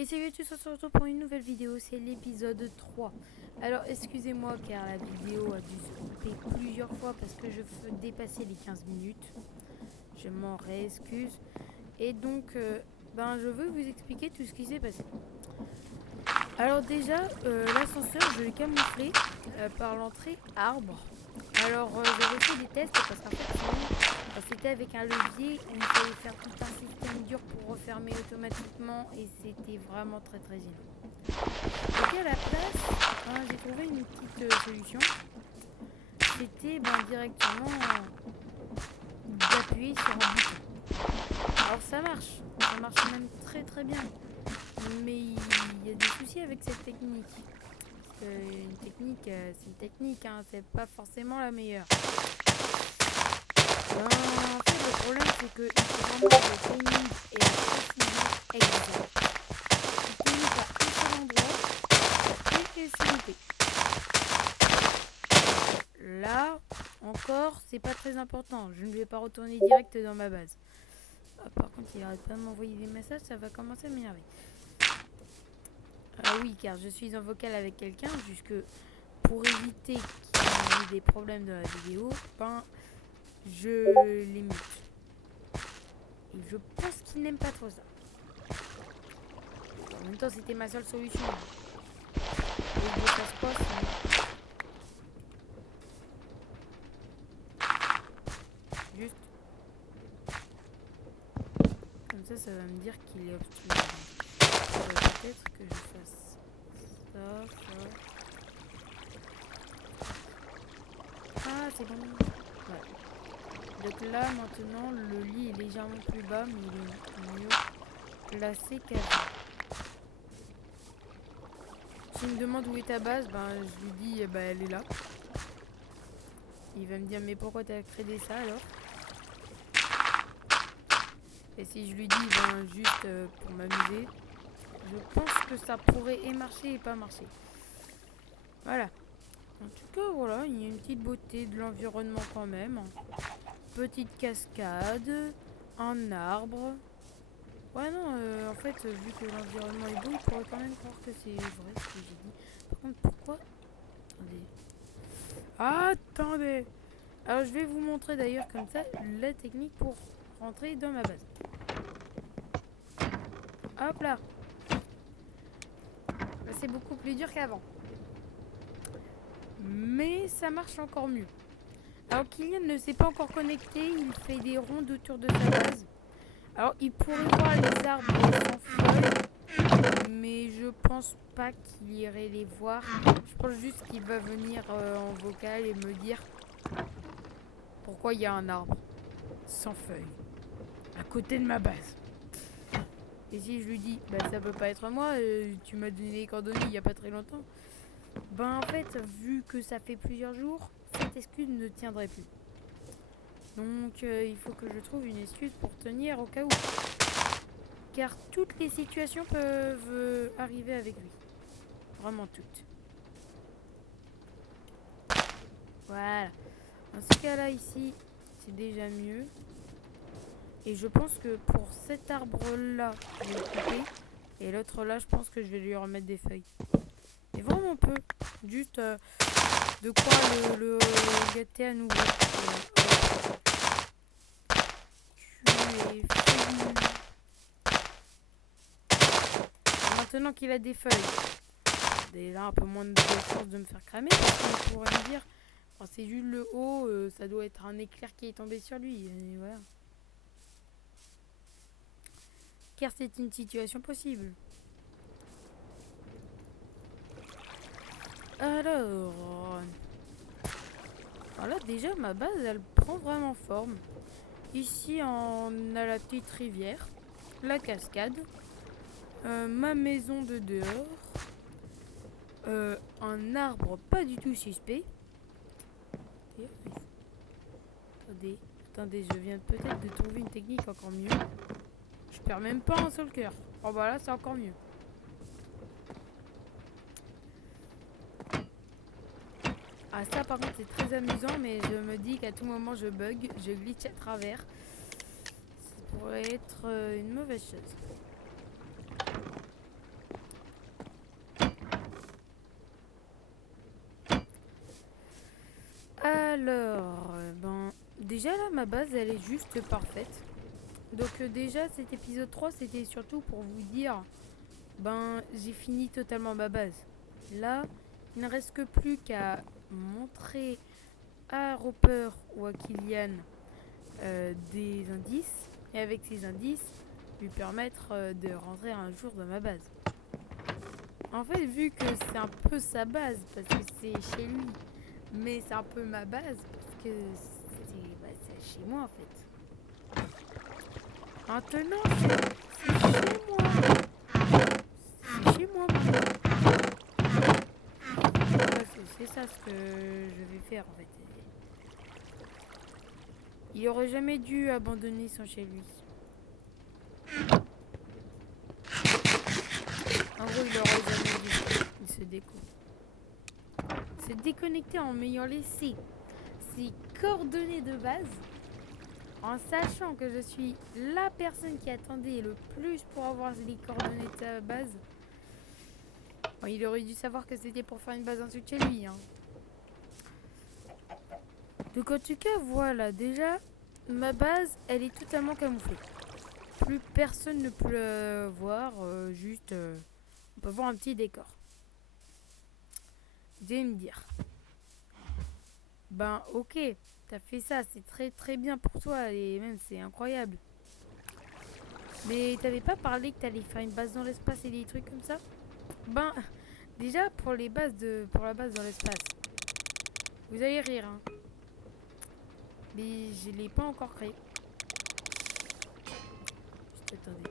Et salut à tous, on se retrouve pour une nouvelle vidéo, c'est l'épisode 3. Alors excusez-moi car la vidéo a dû se couper plusieurs fois parce que je fais dépasser les 15 minutes. Je m'en réexcuse. Et donc, je veux vous expliquer tout ce qui s'est passé. Alors déjà, l'ascenseur, je l'ai camouflé par l'entrée arbre. Alors j'avais fait des tests parce qu'en fait sinon, c'était avec un levier où il fallait faire tout un système dur pour refermer automatiquement et c'était vraiment très très gênant. Donc à la place, j'ai trouvé une petite solution. C'était directement d'appuyer sur un bouton. Alors ça marche même très très bien. Mais il y a des soucis avec cette technique. Une technique, c'est une technique, hein, c'est pas forcément la meilleure. En fait, le problème, c'est que il faut vraiment le timing et la précision exacte. Il finit par un seul endroit et c'est loupé. Là, encore, c'est pas très important. Je ne vais pas retourner direct dans ma base. Ah, par contre, il arrête pas de m'envoyer des messages, ça va commencer à m'énerver. Ah oui, car je suis en vocal avec quelqu'un, jusque pour éviter qu'il y ait des problèmes dans la vidéo, je les mute. Et je pense qu'il n'aime pas trop ça. En même temps, c'était ma seule solution. Et ça se passe. Juste. Comme ça va me dire qu'il est obstrué. Peut-être que je fasse ça. Ah, c'est bon. Ouais. Donc là, maintenant, le lit est légèrement plus bas, mais il est mieux placé qu'avant. S'il me demande où est ta base, je lui dis, elle est là. Il va me dire, mais pourquoi t'as créé ça alors? Et si je lui dis, juste pour m'amuser, je pense que ça pourrait et marcher et pas marcher. Voilà. En tout cas, voilà, il y a une petite beauté de l'environnement quand même. Petite cascade, un arbre. Ouais, non, en fait, vu que l'environnement est beau, il pourrait quand même croire que c'est vrai ce que j'ai dit. Par contre, pourquoi? Attendez. Alors, je vais vous montrer d'ailleurs comme ça la technique pour rentrer dans ma base. Hop là. Là, c'est beaucoup plus dur qu'avant. Mais ça marche encore mieux. Alors Kylian ne s'est pas encore connecté, il fait des rondes autour de sa base. Alors il pourrait voir les arbres sans feuilles, mais je pense pas qu'il irait les voir. Je pense juste qu'il va venir en vocal et me dire pourquoi il y a un arbre sans feuilles à côté de ma base. Et si je lui dis, ça peut pas être moi, tu m'as donné les coordonnées il y a pas très longtemps. En fait, vu que ça fait plusieurs jours, cette excuse ne tiendrait plus. Donc il faut que je trouve une excuse pour tenir au cas où. Car toutes les situations peuvent arriver avec lui. Vraiment toutes. Voilà. Dans ce cas-là ici, c'est déjà mieux. Et je pense que pour cet arbre-là, je vais le couper. Et l'autre là, je pense que je vais lui remettre des feuilles. Et vraiment peu. Juste de quoi le gâter à nouveau. Maintenant qu'il a des feuilles, déjà un peu moins de chances de me faire cramer. Parce qu'on pourrait me dire, c'est juste le haut, ça doit être un éclair qui est tombé sur lui. Et voilà. Car c'est une situation possible. Alors là déjà ma base elle prend vraiment forme. Ici on a la petite rivière, la cascade, ma maison de dehors, un arbre pas du tout suspect. Attendez, je viens peut-être de trouver une technique encore mieux. Je perds même pas un seul cœur. Oh là c'est encore mieux. Ah ça par contre c'est très amusant, mais je me dis qu'à tout moment je bug, je glitch à travers. Ça pourrait être une mauvaise chose. déjà là, ma base, elle est juste parfaite. Donc déjà, cet épisode 3, c'était surtout pour vous dire, ben, j'ai fini totalement ma base. Là, il ne reste que plus qu'à montrer à Roper ou à Kylian des indices, et avec ces indices, lui permettre de rentrer un jour dans ma base. En fait, vu que c'est un peu sa base, parce que c'est chez lui, mais c'est un peu ma base, parce que c'est chez moi en fait. Maintenant, c'est chez moi. C'est chez moi maintenant. Ouais, c'est ça ce que je vais faire en fait. Il aurait jamais dû abandonner son chez lui. En gros, il aurait jamais dû. Il se déconnecter en m'ayant laissé ses coordonnées de base, en sachant que je suis la personne qui attendait le plus pour avoir les coordonnées de sa base. Bon, il aurait dû savoir que c'était pour faire une base en dessous de chez lui. Hein. Donc en tout cas, voilà, déjà, ma base, elle est totalement camouflée. Plus personne ne peut le voir, juste, on peut voir un petit décor. Vous allez me dire, ben ok, t'as fait ça, c'est très très bien pour toi, et même c'est incroyable. Mais t'avais pas parlé que t'allais faire une base dans l'espace et des trucs comme ça? Ben, déjà pour la base dans l'espace, vous allez rire, hein. Mais je l'ai pas encore créé. Juste attendez.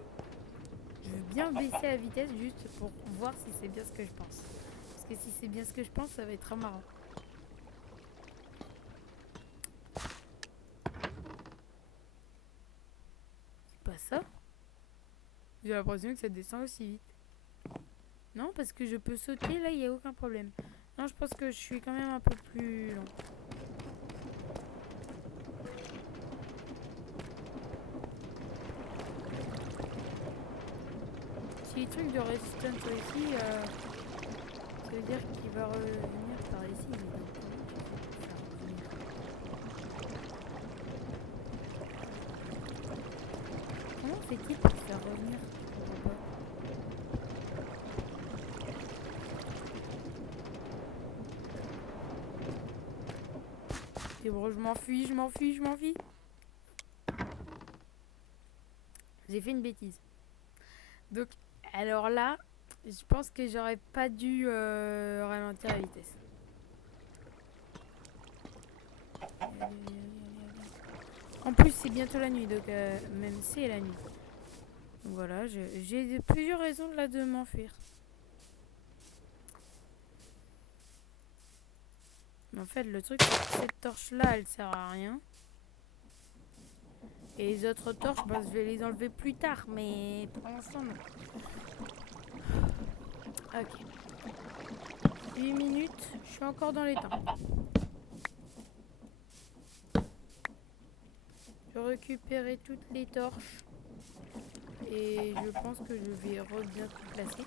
Je veux bien baisser la vitesse juste pour voir si c'est bien ce que je pense. Parce que si c'est bien ce que je pense, ça va être très marrant. C'est pas ça? J'ai l'impression que ça descend aussi vite. Non, parce que je peux sauter, là, il n'y a aucun problème. Non, je pense que je suis quand même un peu plus lent. Si les trucs de résistance ici, ça veut dire qu'il va revenir par ici. Mais donc, comment fait-il pour faire revenir? C'est bon, je m'enfuis. J'ai fait une bêtise. Donc, alors là, je pense que j'aurais pas dû ralentir la vitesse. En plus, c'est bientôt la nuit, donc même c'est la nuit. Donc voilà, j'ai plusieurs raisons là de m'enfuir. Mais en fait, le truc, c'est que cette torche-là, elle sert à rien. Et les autres torches, bah, je vais les enlever plus tard, mais pour l'instant, non. Ok. 8 minutes, je suis encore dans les temps. Je vais récupérer toutes les torches. Et je pense que je vais bien tout placer.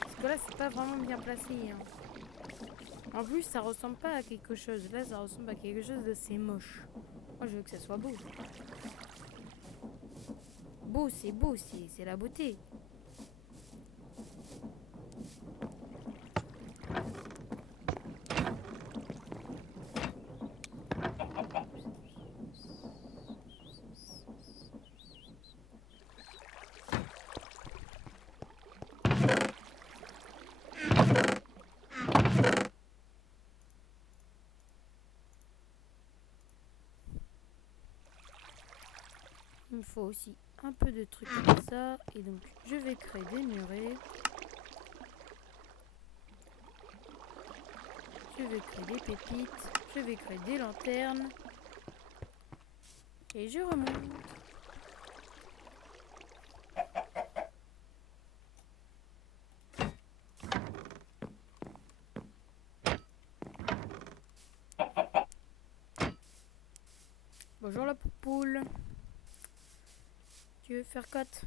Parce que là, c'est pas vraiment bien placé. Hein. En plus, ça ressemble pas à quelque chose. Là, ça ressemble à quelque chose d'assez moche. Moi, je veux que ça soit beau. Beau, c'est la beauté. Il me faut aussi un peu de trucs comme ça. Et donc, je vais créer des murets. Je vais créer des pépites. Je vais créer des lanternes. Et je remonte. Bonjour la poupoule. Tu veux faire cote?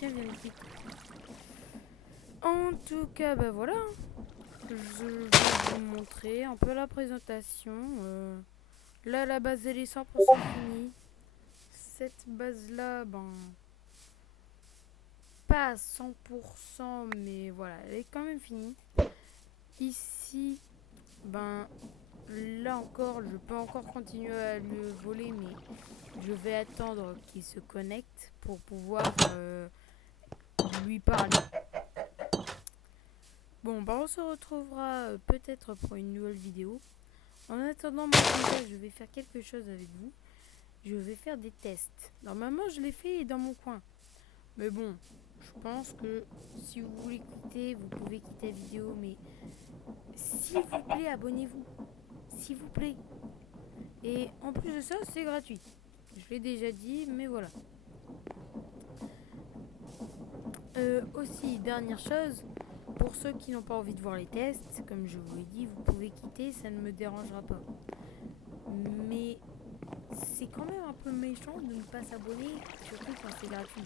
quelqu'un vient le quitter. En tout cas, bah voilà. Je vais vous montrer un peu la présentation. Là, la base, elle est 100% finie. Cette base-là, ben... pas à 100%, mais voilà, elle est quand même finie. Ici, ben... là encore, je peux encore continuer à le voler, mais je vais attendre qu'il se connecte pour pouvoir lui parler. Bon, bah on se retrouvera peut-être pour une nouvelle vidéo. En attendant, moi déjà, je vais faire quelque chose avec vous. Je vais faire des tests. Normalement, je l'ai fait dans mon coin. Mais bon, je pense que si vous voulez quitter, vous pouvez quitter la vidéo. Mais s'il vous plaît, abonnez-vous. S'il vous plaît. Et en plus de ça, c'est gratuit. Je l'ai déjà dit, mais voilà. Aussi, dernière chose, pour ceux qui n'ont pas envie de voir les tests, comme je vous l'ai dit, vous pouvez quitter, ça ne me dérangera pas. Mais c'est quand même un peu méchant de ne pas s'abonner, surtout quand c'est gratuit.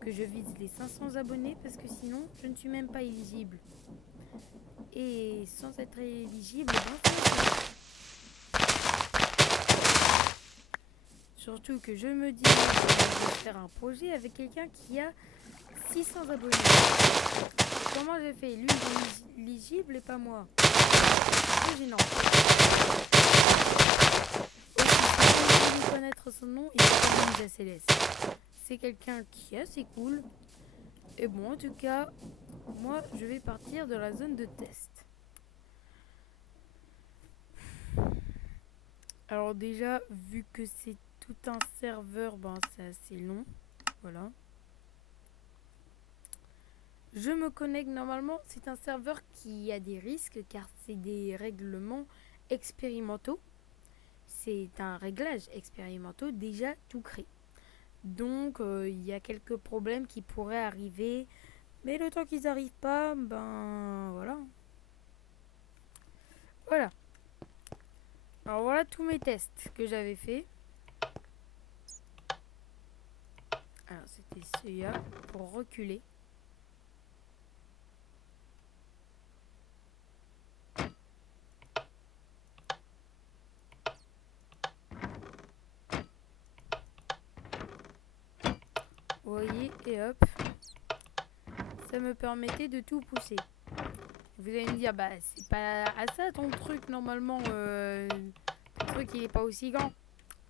Que je vise les 500 abonnés parce que sinon, je ne suis même pas éligible. Et sans être éligible, surtout que je me dis que je vais faire un projet avec quelqu'un qui a 600 abonnés. Comment j'ai fait? Lui, il est éligible et pas moi. C'est gênant. Si vous voulez connaître son nom, il s'appelle Ninja Céleste. C'est quelqu'un qui est assez cool. Et bon, en tout cas, moi, je vais partir de la zone de test. Alors déjà, vu que c'est tout un serveur, ben c'est assez long. Voilà. Je me connecte normalement, c'est un serveur qui a des risques car c'est des règlements expérimentaux. C'est un réglage expérimentaux déjà tout créé. Donc il y a quelques problèmes qui pourraient arriver. Mais le temps qu'ils n'arrivent pas, ben voilà. Voilà. Alors voilà tous mes tests que j'avais fait. Alors c'était celui-là pour reculer. Vous voyez, et hop. Ça me permettait de tout pousser. Vous allez me dire, bah c'est pas à ça ton truc normalement. Ton truc il est pas aussi grand.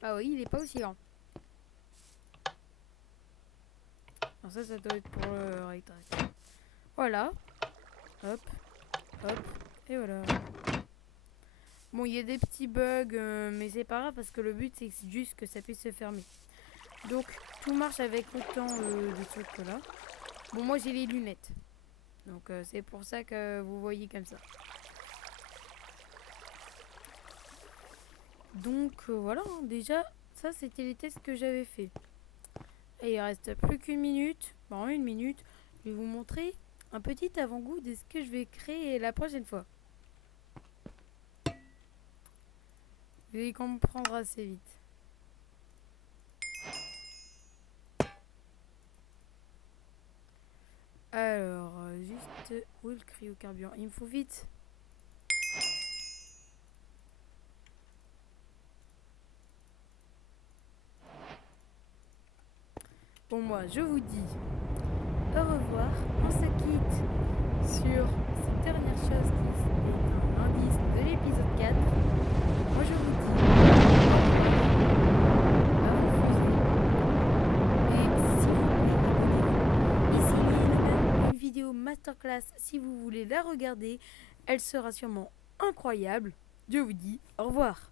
Bah oui, il est pas aussi grand. Alors ça doit être pour le rectangle. Voilà. Hop, hop, et voilà. Bon, il y a des petits bugs, mais c'est pas grave parce que le but c'est juste que ça puisse se fermer. Donc tout marche avec autant de trucs que là. Bon, moi j'ai les lunettes. Donc c'est pour ça que vous voyez comme ça. Donc voilà, déjà, ça c'était les tests que j'avais fait. Et il reste plus qu'une minute. Bon, une minute. Je vais vous montrer un petit avant-goût de ce que je vais créer la prochaine fois. Vous allez comprendre assez vite. Alors, juste... où est le cryocarburant? Il me faut vite. Bon, moi, je vous dis au revoir. On se quitte sur cette dernière chose qui est un indice de l'épisode 4. Moi, je vous dis à vous et s'il vous plaît, ici, il y a une vidéo masterclass. Si vous voulez la regarder, elle sera sûrement incroyable. Je vous dis au revoir.